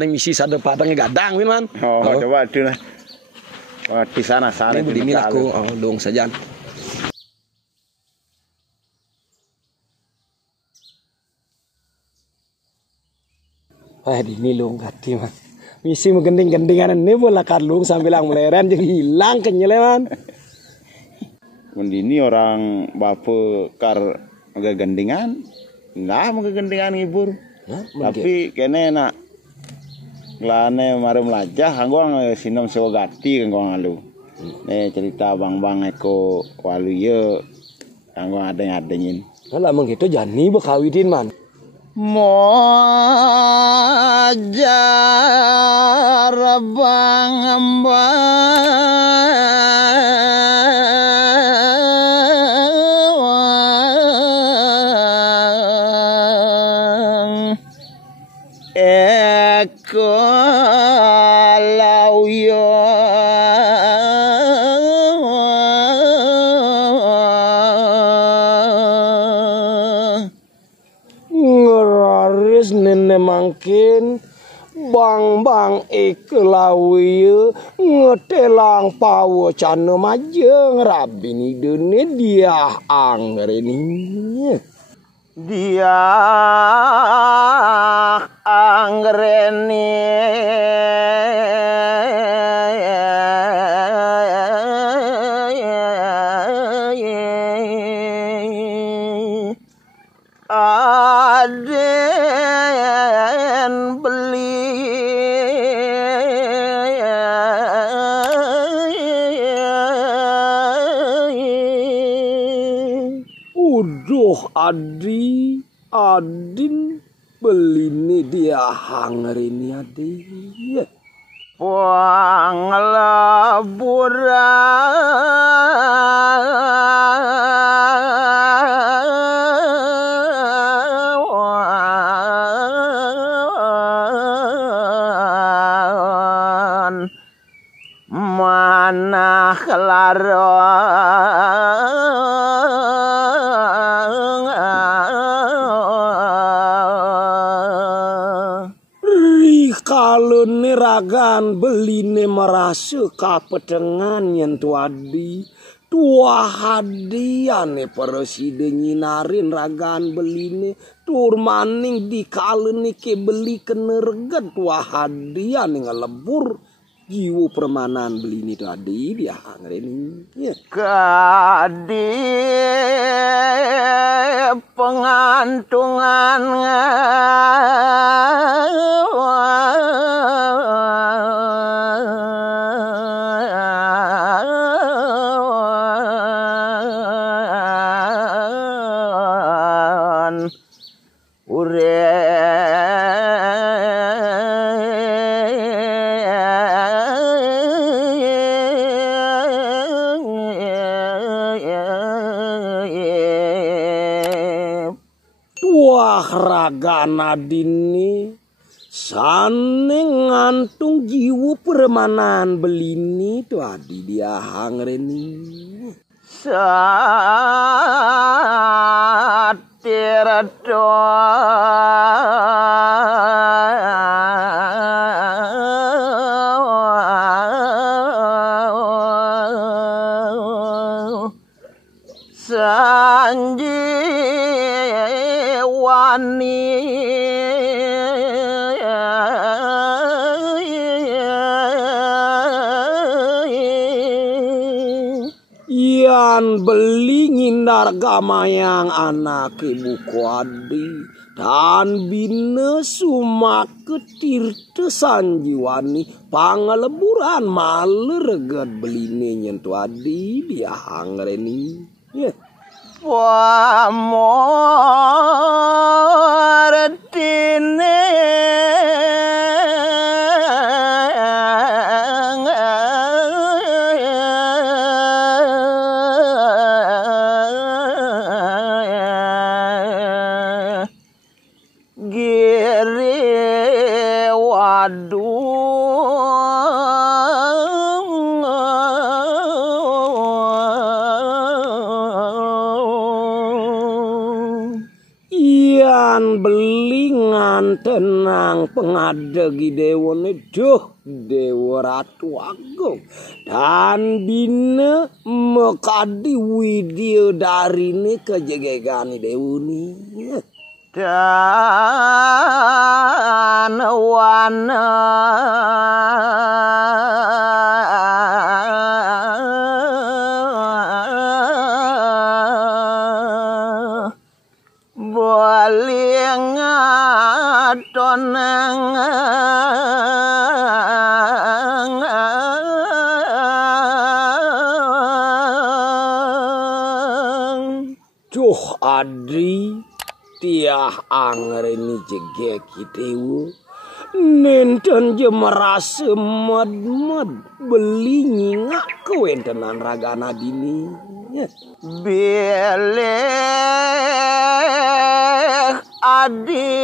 ada misi sada padangnya gadang man. Oh, coba itu lah. Oh, di sana Ini begini aku dong saja. Di nilung gati man. Misi menggending-gendingan ini bola karlung sambil meleren jadi hilang kenyeleman. Mendini orang bapak kar agak gendingan, nggak mau kegendingan ngibur. Tapi kene nak lane mari melajah, anggo sinom sewa gati anggo ngalu. Cerita bang eko walu ye, anggo adeng-adengin. Kalau emang gitu jani bekawitin man. Mojar bang eko lauyo ngeraris nene mangkin bang ikelawi ngetelang pawo cana majeng rabini dene dia angreni dia angreni aden beli uduh adin beli nih dia hangerini adi wang laburan mana kalau neragan beline merasa kapetengan yang tuadi tua hadiane presiden nyinarin ragan beline tur maning di kalen ke beli kenerget tua hadiane ngelebur jiwa permanan beline tadi dia ngeren ya kadi pengantungan raga nadini sane ngantung jiwa permanan belini tu adi dia hangreni satirato sanji wani yan beli ngindar gamayang anak ibu kuadi dan bina sumak tirta sanjiwani pangaleburan maleregat beline nyentu adi dia hangreni yeah. Wamortine giri waduh belingan tenang tenang pengadegi dewone duh dewa ratu agung dan bina mekadi widya dari ni kejegegani dewuni dan wana baling atonang Duh adri tiah angreni jege kitewu nenten je merasa mad beli nyingak kewentenan ragana dini beleh adi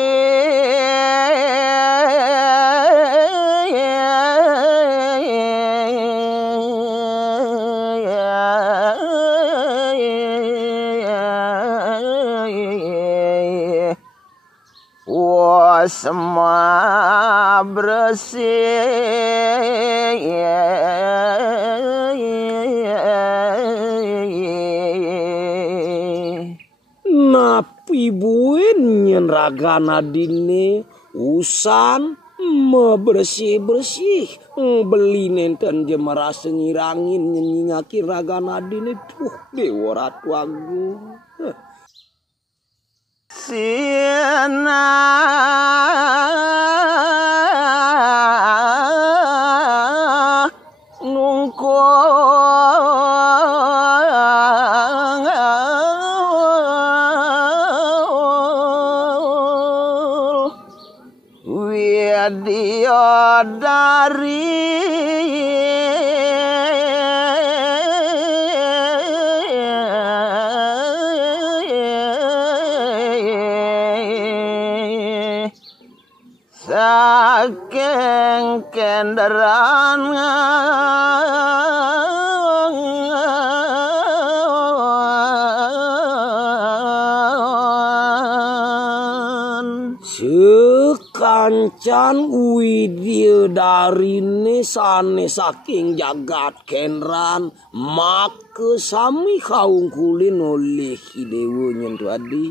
semua bersih napi buin nyen ragana dine usan bersih beli nenten je merasa ngirangin nyingaki ragana dine tuh dewa ratu agung Siana nungko dia dari saking kendaraan sekancan widya darine sane saking jagat kenran maka sami kaung kulin oleh dewa nyentu adi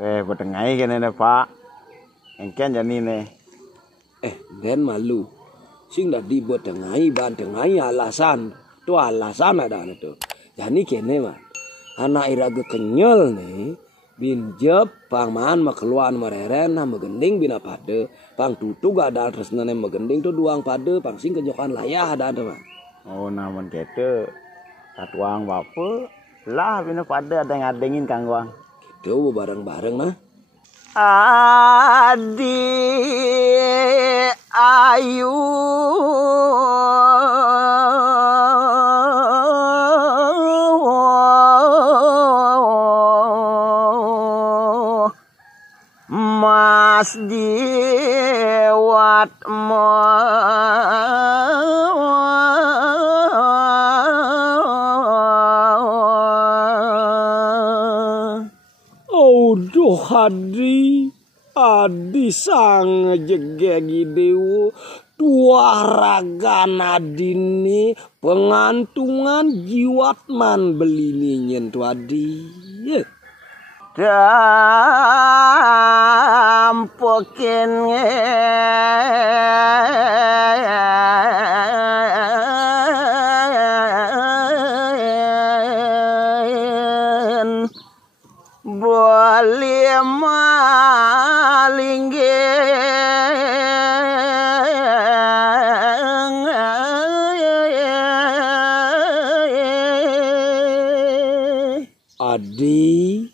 betengai kene Pak engken jani ne den malu sing dah dibetengai bantengai alasan tu alasan ada tu jani kene mah anak iraga kenyal ne bin jep pangman makeluan mereren na megending bina pade pang tutu ada tresnane megending tu duang pade pang sing kejokan layah ada mah oh namun kete katuang bapa lah bina pade ada ngadengin kangwang gitu bareng-bareng mah Adi ayu Mas Jiwat Duh adi sang jegegi dewa dua ragana dini pengantungan jiwatman belini nyentu adi dampokin boleh malingge adi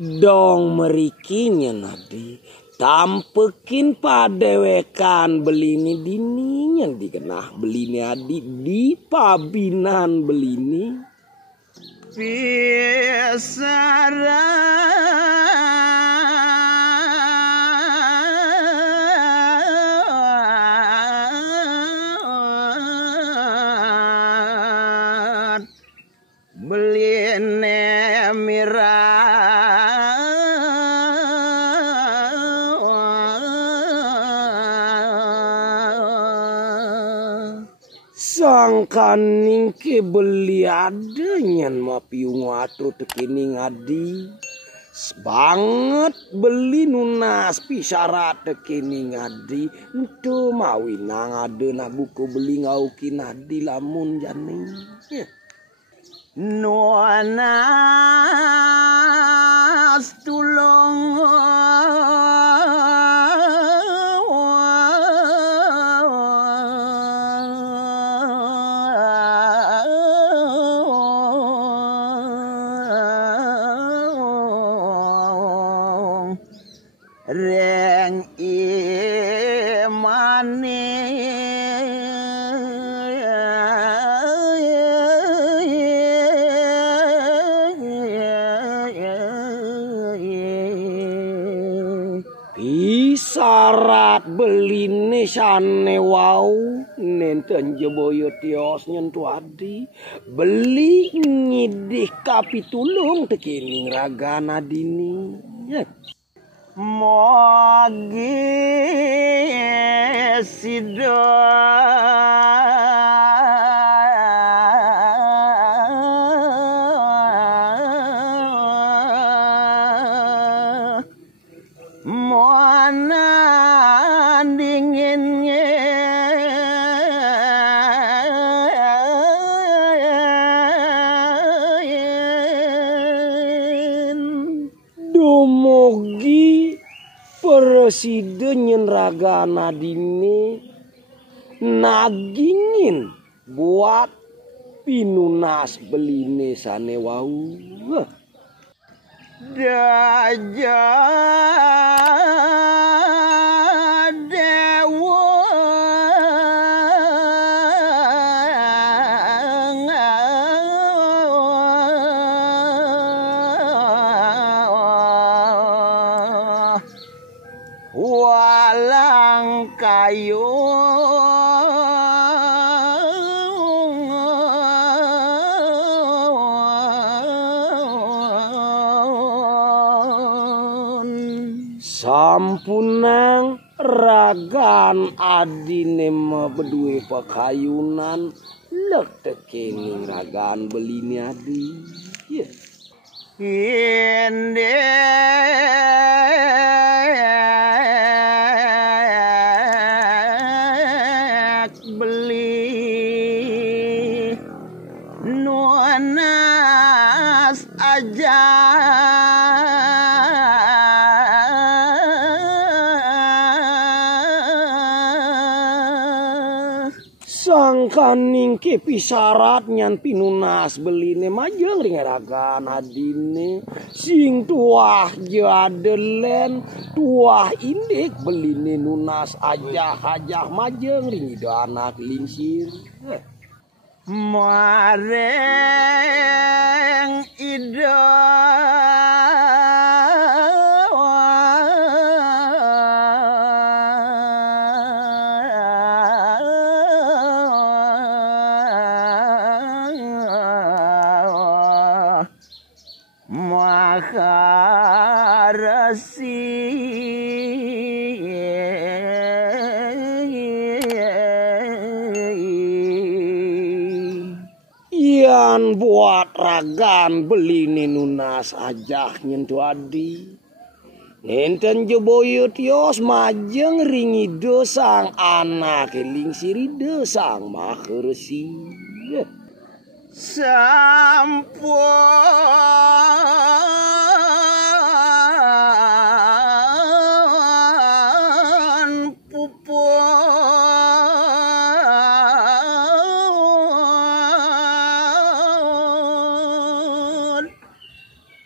dong merikinya nadi tampekin padewekan belini dini yang dikenah belini adi di pabinan belini Pisara beline mira kaning ke beli adanya ma piung atro tekini ngadi banget beli nunas pisarat tekini ngadi itu mawinang ada na buku beli ngaukin adi lamun jani nuanas tulong reng imane pisarat beline sane wau nenten jeboyo tios nyentu adi beli ngidih kapitulung tekining ragana dini mogi sido mana dinginnya dumugi presiden nyen ragana dini nagingin buat pinunas beline sane wau daja dewa walang kayu sampunang ragan adine bedue pakayunan lek tekening ragan belini adi inde beli nuanas aja sangkaning ke pisarat nyan pinunas beline majeng ringeragan adine sing tuah jadelen tuah indik beline nunas ajah majeng ringido anak lingsir mareng ida maharasi yan buat ragan beline nunas ajah nyentu adi nenten jeboyo tios majeng ringido sang anak lingsiride sang maharasi sampun pupun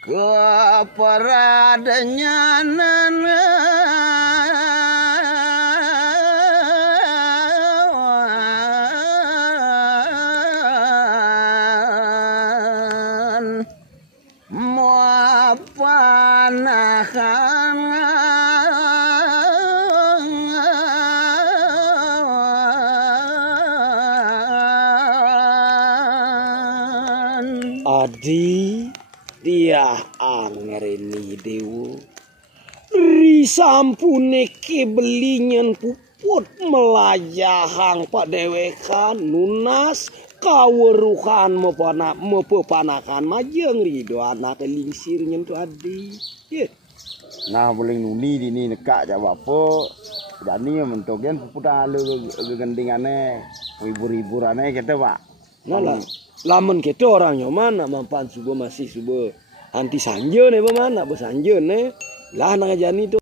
keperadanya adi dia angereni dewo risampune ke belinyen puput melajahang padewekan nunas kaweruhan mau panakan majeng rido anak lingsir nyentuh adi. Nah boleh nuni di ni nekak jawab apa. Jadi mentogen pupuda lu gendingane hibur-hiburane kita Pak. Nah lamun kita orangnya mana mampan subuh masih subuh anti sanje nih mana besanje nih lah nak jani itu.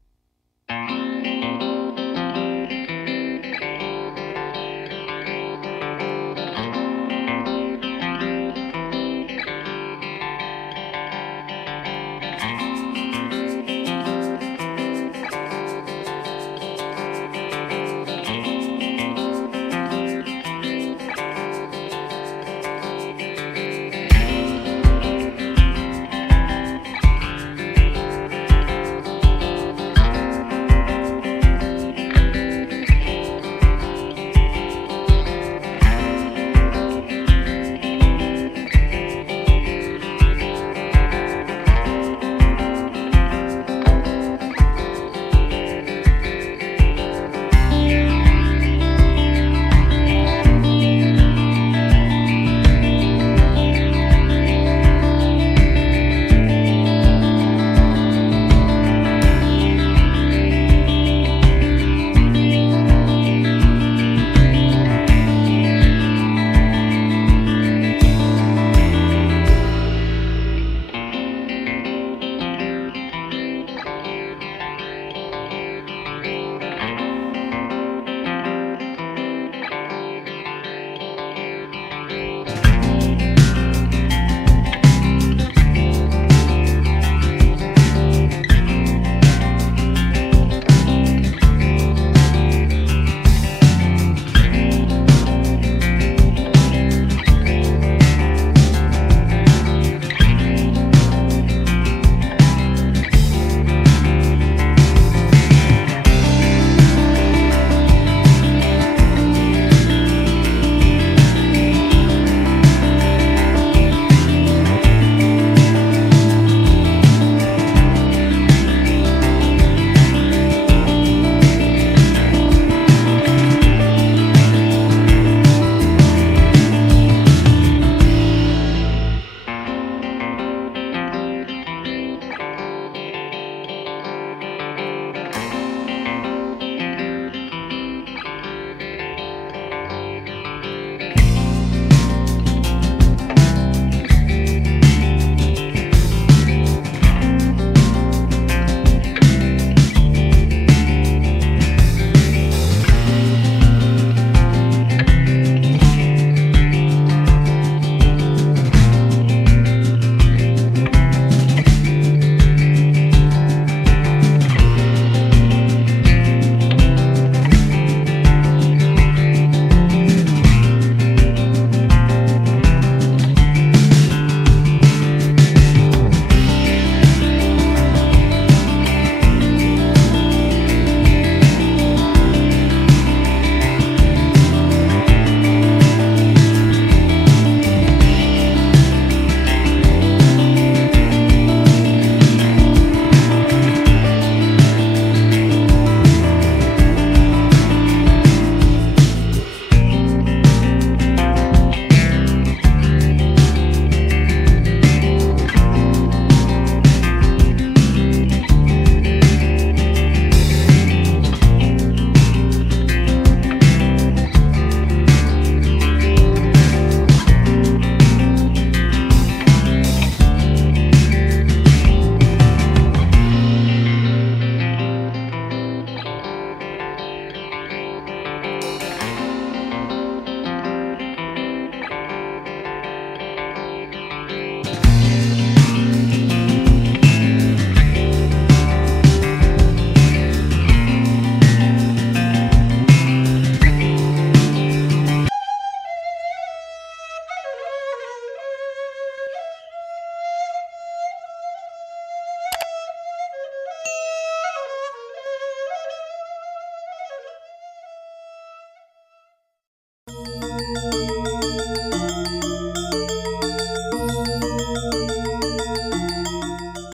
Thank you.